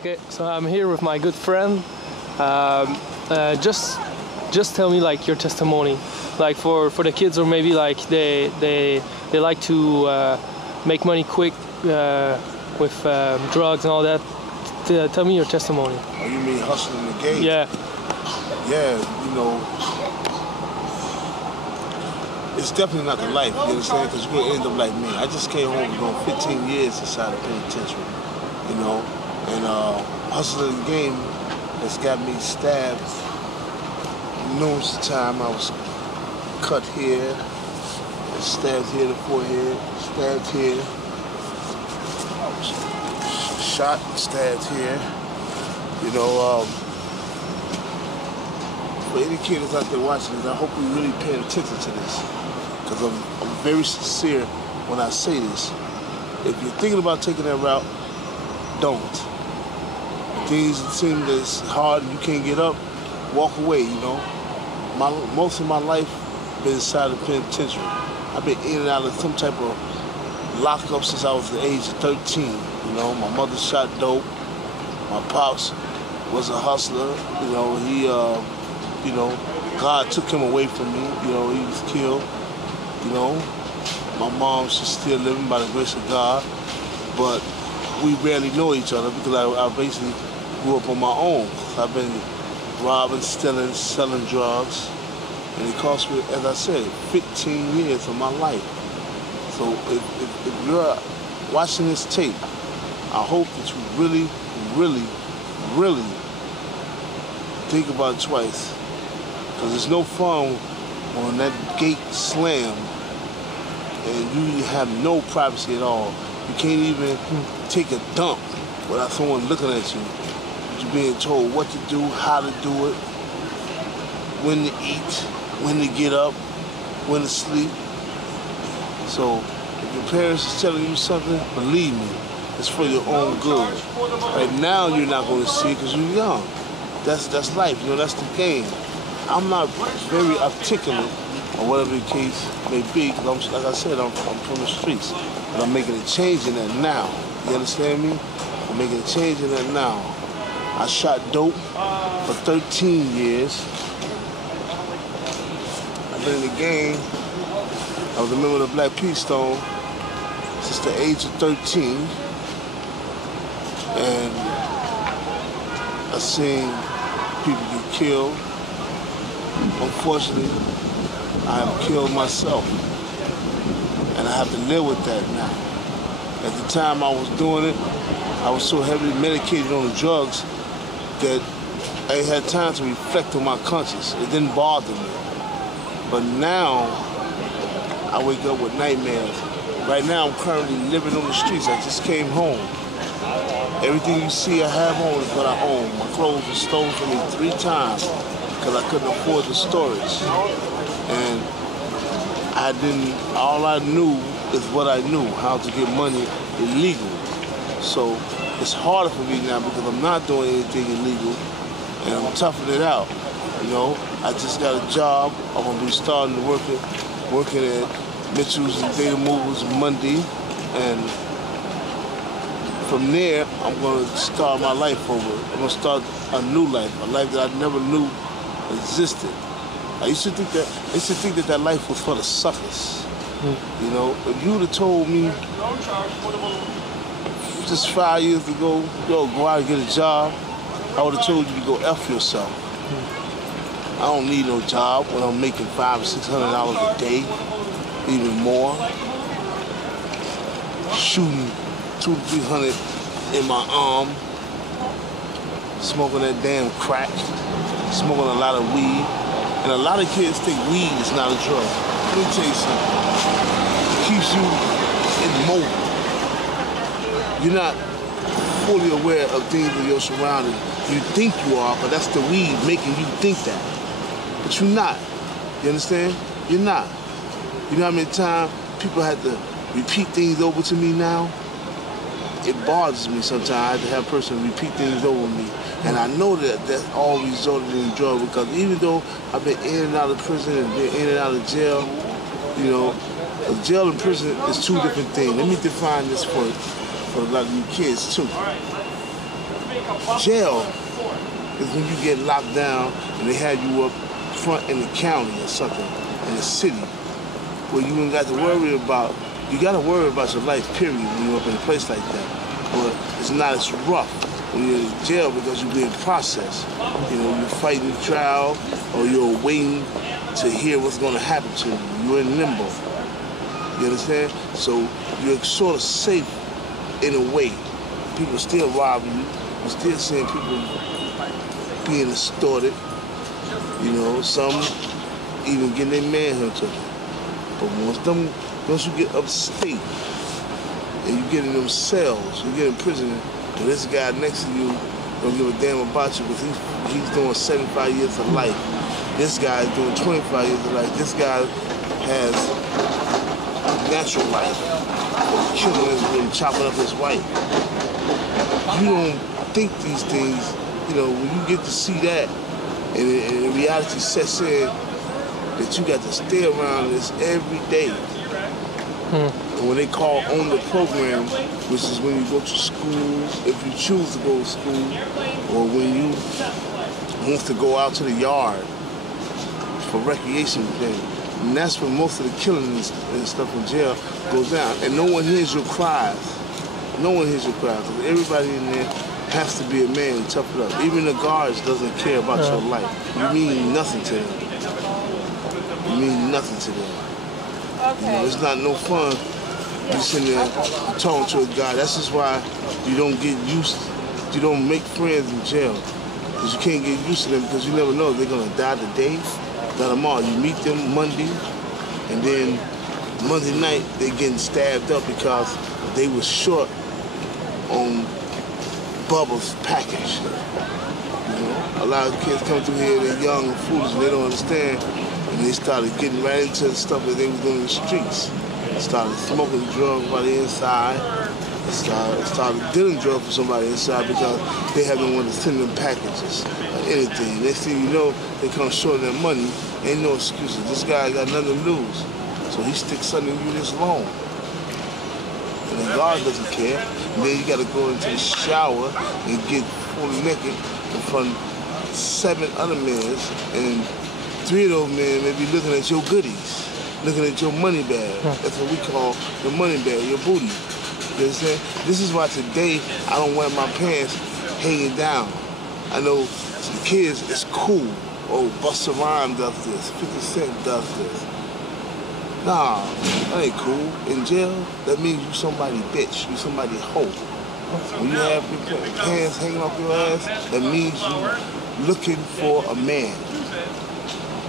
Okay, so I'm here with my good friend. Just tell me like your testimony, like for the kids, or maybe like they like to make money quick with drugs and all that. Tell me your testimony. Oh, you mean hustling the game? Yeah. Yeah, you know, it's definitely not the life, you understand? Because you're going to end up like me. I just came home from 15 years inside the penitentiary, you know, and hustling the game has got me stabbed numerous times. I was cut here, stabbed here in the forehead, stabbed here. I was shot, stabbed here, you know. For any kids out there watching this, I hope you're really paying attention to this, because I'm very sincere when I say this. If you're thinking about taking that route, don't. If things seem that's hard and you can't get up, walk away, you know. Most of my life been inside the penitentiary. I've been in and out of some type of lockup since I was the age of 13, you know. My mother shot dope. My pops was a hustler, you know. He, you know, God took him away from me, you know, he was killed, you know. My mom, she's still living by the grace of God, but we barely know each other because I basically grew up on my own. I've been robbing, stealing, selling drugs, and it cost me, as I said, 15 years of my life. So if you're watching this tape, I hope that you really, really, really think about it twice. Because there's no fun when that gate slammed and you have no privacy at all. You can't even take a dump without someone looking at you. You're being told what to do, how to do it, when to eat, when to get up, when to sleep. So if your parents is telling you something, believe me, it's for your own good. Right now you're not going to see it because you're young. That's life, you know, that's the game. I'm not very articulate, or whatever the case may be, because like I said, I'm from the streets. But I'm making a change in that now. You understand me? I'm making a change in that now. I shot dope for 13 years. I've been in the game. I was a member of the Black Peace Stone since the age of 13. And I've seen people get killed. Unfortunately, I have killed myself, and I have to live with that now. At the time I was doing it, I was so heavily medicated on the drugs that I had time to reflect on my conscience. It didn't bother me. But now, I wake up with nightmares. Right now, I'm currently living on the streets. I just came home. Everything you see I have on is what I own. My clothes were stolen from me 3 times. Because I couldn't afford the storage. And all I knew is what I knew, how to get money illegal. So it's harder for me now because I'm not doing anything illegal and I'm toughing it out. You know, I just got a job. I'm gonna be starting to working at Mitchell's and Data Movers Monday. And from there, I'm gonna start my life over. I'm gonna start a new life, a life that I never knew existed. I used to think that life was for the suckers. You know, if you would have told me just 5 years ago, yo, go out and get a job, I would have told you to go F yourself. I don't need no job when I'm making $500 or $600 a day, even more. Shooting 200 to 300 in my arm, smoking that damn crack. Smoking a lot of weed, and a lot of kids think weed is not a drug. Let me tell you something. It keeps you immobile. You're not fully aware of things in your surroundings. You think you are, but that's the weed making you think that. But you're not. You understand? You're not. You know how many times people had to repeat things over to me now? It bothers me sometimes. I have to have a person repeat things over me. And I know that all resulted in drugs, because even though I've been in and out of prison and been in and out of jail, you know, jail and prison is 2 different things. Let me define this for a lot of you kids too. Jail is when you get locked down and they have you up front in the county or something, in the city, where you ain't got to worry about, you got to worry about your life, period, when you're up in a place like that. But it's not as rough when you're in jail because you're being processed. You know, you're fighting the trial or you're waiting to hear what's going to happen to you. You're in limbo. You understand? So you're sort of safe in a way. People still robbing you. You're still seeing people being extorted. You know, some even getting their manhood took. But once you get upstate and you get in them cells, you get in prison, and this guy next to you don't give a damn about you because he's doing 75 years of life. This guy is doing 25 years of life. This guy has natural life, killing and chopping up his wife. You don't think these things, you know, when you get to see that, and reality sets in, that you got to stay around this every day. And when they call on the program, which is when you go to school, if you choose to go to school, or when you want to go out to the yard for recreation thing. And that's when most of the killing and stuff in jail goes down. And no one hears your cries. No one hears your cries. Everybody in there has to be a man and tough it up. Even the guards doesn't care about your life. You mean nothing to them. You mean nothing to them. Okay. You know, it's not no fun you sitting there talking to a guy. That's just why you don't get used, you don't make friends in jail. Because you can't get used to them because you never know if they're going to die today, die tomorrow. You meet them Monday, and then Monday night they getting stabbed up because they was short on Bubba's package. You know, a lot of kids come through here, they're young and foolish, and they don't understand, and they started getting right into the stuff that they was doing in the streets. They started smoking drugs by the inside. They started dealing drugs for somebody inside because they haven't wanted to send them packages or anything. Next thing you know, they come short of their money. Ain't no excuses. This guy got nothing to lose, so he sticks something in you this long. And the guard doesn't care. And then you got to go into the shower and get fully naked in front of 7 other men, and 3 of those men may be looking at your goodies, looking at your money bag. That's what we call the money bag, your booty. You understand? This is why today I don't wear my pants hanging down. I know to the kids it's cool. Oh, Busta Rhymes does this, 50 Cent does this. Nah, that ain't cool. In jail, that means you somebody bitch, you somebody hoe. When you have your pants hanging off your ass, that means you looking for a man.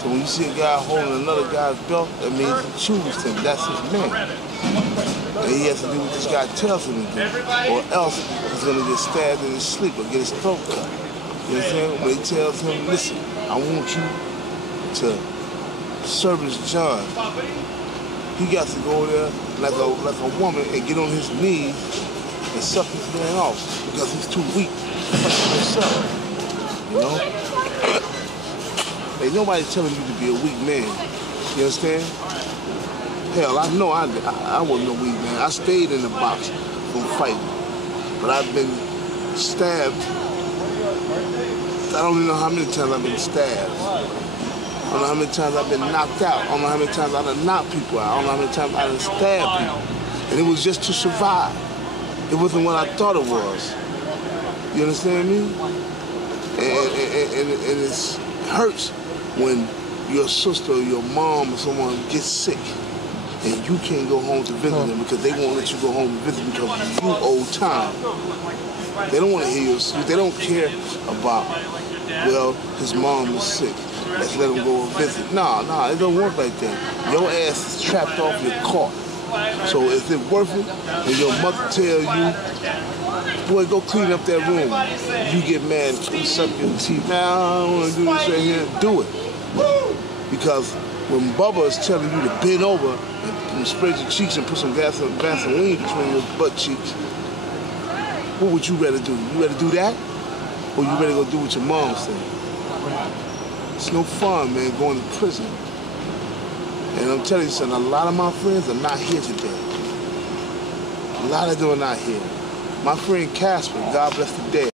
So when you see a guy holding another guy's belt, that means he chooses him. That's his man. And he has to do what this guy tells him to do, or else he's gonna get stabbed in his sleep or get his throat cut. You understand? When he tells him, listen, I want you to service John. He got to go there like a woman and get on his knees and suck his man off because he's too weak to fight himself. You know? Ain't nobody telling you to be a weak man. You understand? Hell, I know I wasn't no weak man. I stayed in the box from fighting. But I've been stabbed. I don't even know how many times I've been stabbed. I don't know how many times I've been knocked out. I don't know how many times I've knocked people out. I don't know how many times I've stabbed people. And it was just to survive. It wasn't what I thought it was. You understand me? And it hurts when your sister or your mom or someone gets sick and you can't go home to visit them because they won't let you go home to visit because you owe time. They don't want to hear your excuse. They don't care about, well, his mom is sick. Let's let him go and visit. Nah, it don't work like that. Your ass is trapped off, you're caught. So is it worth it? And your mother tell you, boy, go clean up that room. You get mad, you suck your teeth. Now, I don't want to do this right here. Do it. Because when Bubba is telling you to bend over and spread your cheeks and put some Vaseline between your butt cheeks, what would you rather do? You rather do that? Or you rather go do what your mom said? It's no fun, man, going to prison. And I'm telling you something, a lot of my friends are not here today. A lot of them are not here. My friend Casper, God bless the dead,